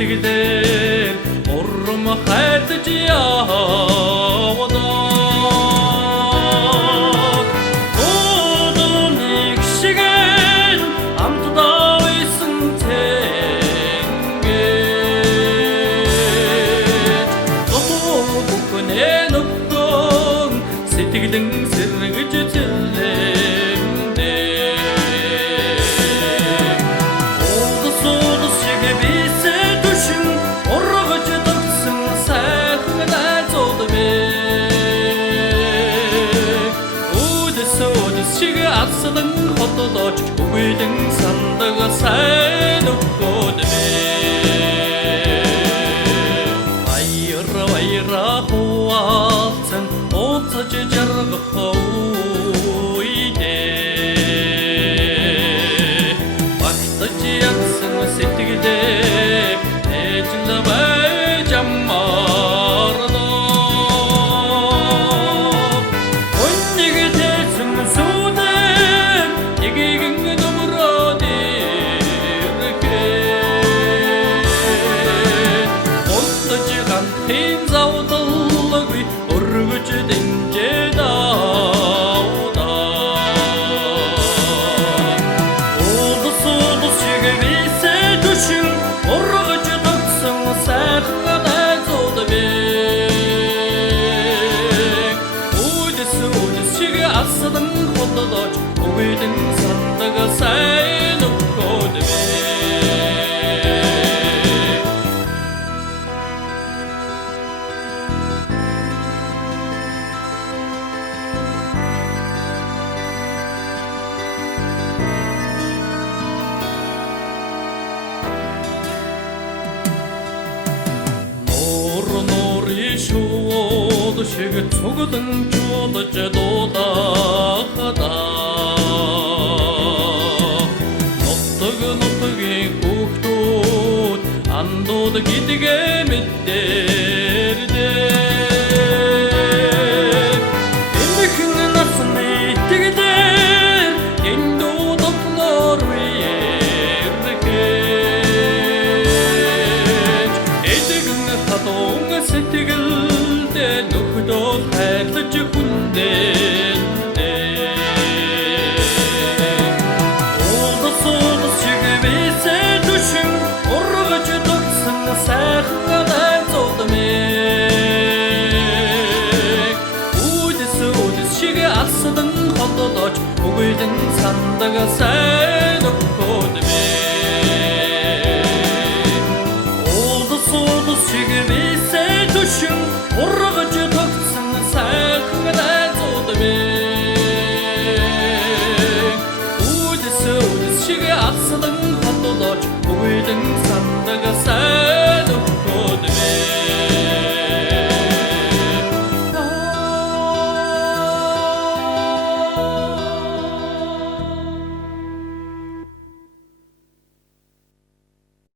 сэтгэлээр урам хайртаж яваад Одоныг шигээр амтдаа байсан тэнгэр Бүхнээ нүгтэн сэтгэлэн сэргэж Асдан хотодож үгүйдэн сандаг сайн өгөөдмэ Баяра хуалцан уулзаж жаргах үедээ Багтаж янсан сэтгэлээ ээжин байж аммаарна Өннийг тэсэн Тим заудалгүй өргөж дэмжээ дауда Улдус шиг висээ түшин ургаж тогтсон сайхан найзууд бий Үдэс шиг асдан хотодож үгүйдэн сандаг сайн өгөөд бий Шууд шиг цуглан чуудаж дуудахада Нутгийн хүүхдүүд андууд гэдгээ мэдэрдээ Эмхэн насны итгэдээр эндүү дотноор үерхэж Эдгэн хатуун сэтгэлдээ нөхдөө хайрлаж хүндэлдээ Улдус шиг висээ түшин ургаж тогтсон сайхан найзууд мэй Үдэс шиг асдан хотодож үгүйдэн сандаг сайн өгөөд мэй Улдус шиг висээ түшин ургаж тогтсон сайхан найзууд мэй Үдэс шиг асдан хотодож үгүйдэн сандаг сайн